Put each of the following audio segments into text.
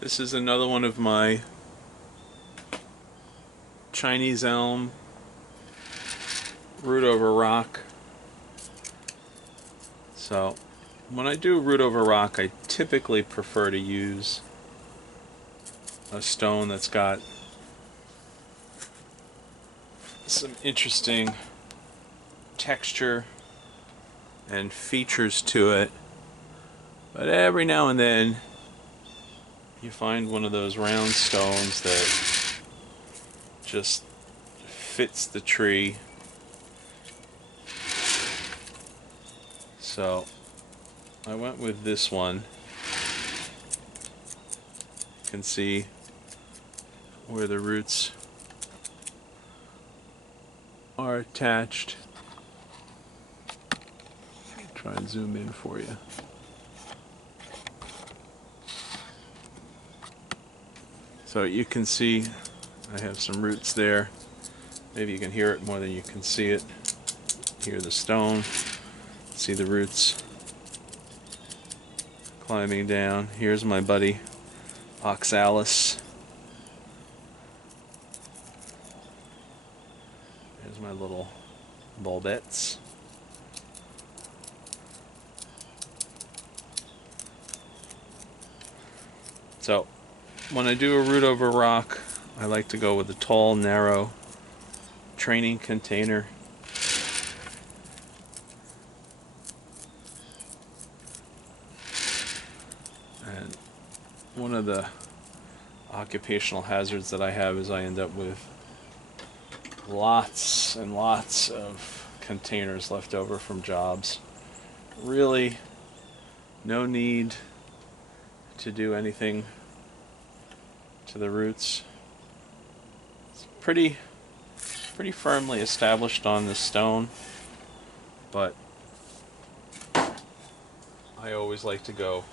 This is another one of my Chinese elm root over rock. So when I do root over rock, I typically prefer to use a stone that's got some interesting texture and features to it. But every now and then you find one of those round stones that just fits the tree. So I went with this one. You can see where the roots are attached. Try and zoom in for you. So you can see I have some roots there. Maybe you can hear it more than you can see it. Hear the stone, see the roots climbing down. Here's my buddy Oxalis. There's my little bulbets. So when I do a root over rock, I like to go with a tall, narrow training container. And one of the occupational hazards that I have is I end up with lots and lots of containers left over from jobs. Really, no need to do anything to the roots. It's pretty firmly established on the stone, but I always like to go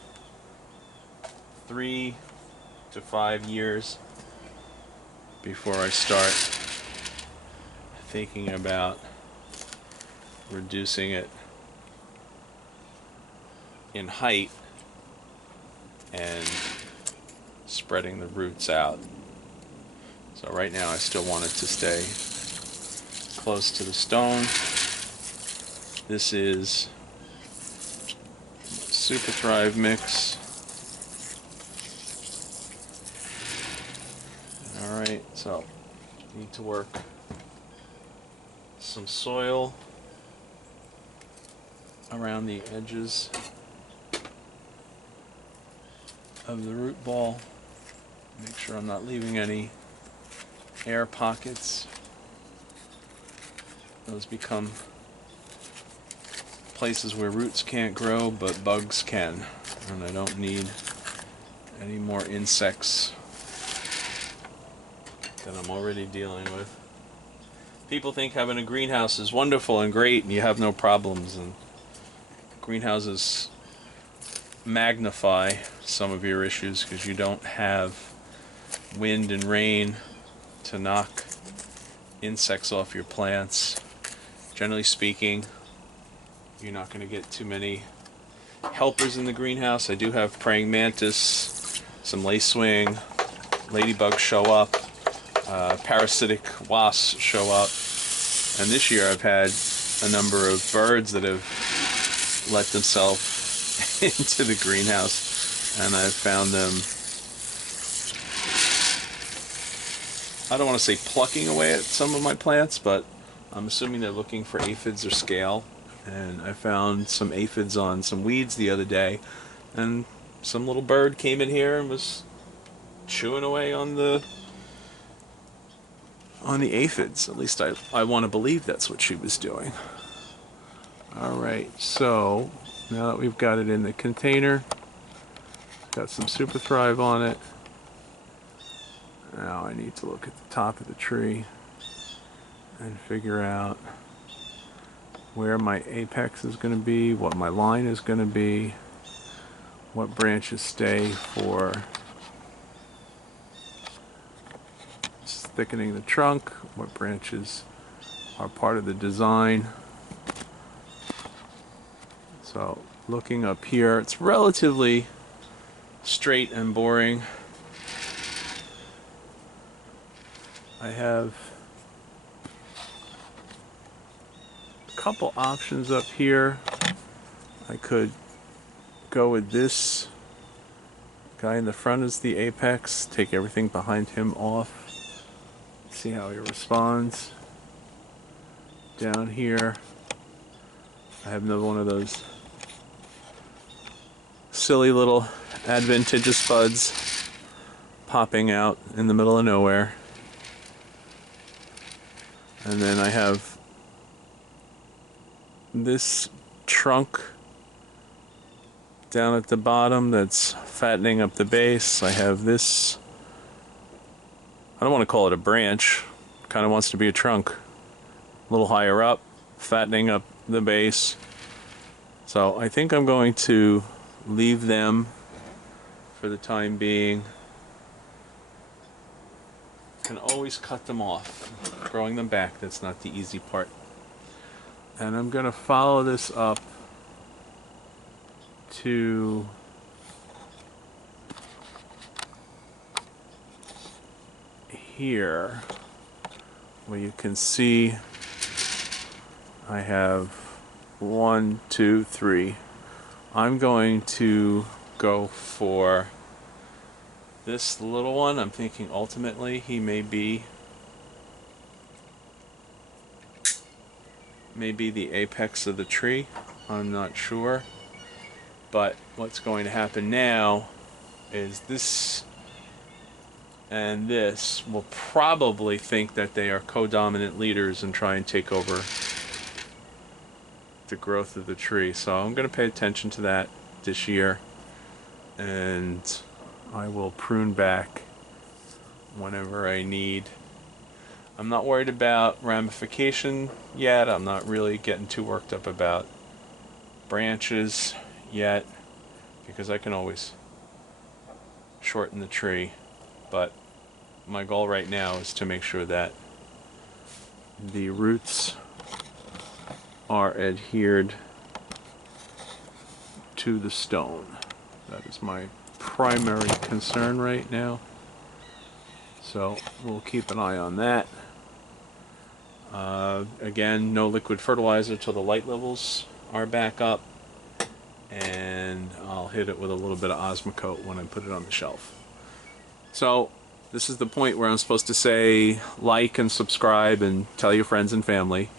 3 to 5 years before I start thinking about reducing it in height and spreading the roots out. So right now I still want it to stay close to the stone. This is Super Thrive mix. Alright, so need to work some soil around the edges of the root ball. Make sure I'm not leaving any air pockets. Those become places where roots can't grow, but bugs can. And I don't need any more insects that I'm already dealing with. People think having a greenhouse is wonderful and great and you have no problems, and greenhouses magnify some of your issues because you don't have wind and rain to knock insects off your plants. Generally speaking, you're not going to get too many helpers in the greenhouse. I do have praying mantis, some lacewing, ladybugs show up, parasitic wasps show up, and this year I've had a number of birds that have let themselves into the greenhouse, and I've found them, I don't want to say plucking away at some of my plants, but I'm assuming they're looking for aphids or scale. And I found some aphids on some weeds the other day, and some little bird came in here and was chewing away on the aphids. At least I want to believe that's what she was doing. Alright, so now that we've got it in the container, got some Super Thrive on it. Now I need to look at the top of the tree and figure out where my apex is going to be, what my line is going to be, what branches stay for thickening the trunk, what branches are part of the design. So looking up here, it's relatively straight and boring. I have a couple options up here. I could go with this guy in the front as the apex, take everything behind him off, see how he responds. Down here, I have another one of those silly little adventitious buds popping out in the middle of nowhere. And then I have this trunk down at the bottom that's fattening up the base. I have this, I don't want to call it a branch, kind of wants to be a trunk, a little higher up, fattening up the base. So I think I'm going to leave them for the time being. Can always cut them off. Growing them back, that's not the easy part. And I'm going to follow this up to here, where you can see I have 1, 2, 3. I'm going to go for this little one. I'm thinking ultimately he may be the apex of the tree. I'm not sure. But what's going to happen now is this and this will probably think that they are co-dominant leaders and try and take over the growth of the tree. So I'm going to pay attention to that this year, and I will prune back whenever I need. I'm not worried about ramification yet. I'm not really getting too worked up about branches yet, because I can always shorten the tree. But my goal right now is to make sure that the roots are adhered to the stone. That is my primary concern right now. So we'll keep an eye on that. Again, no liquid fertilizer till the light levels are back up, and I'll hit it with a little bit of Osmocote when I put it on the shelf. So this is the point where I'm supposed to say like and subscribe and tell your friends and family.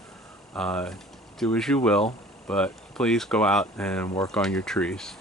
Do as you will, but please go out and work on your trees.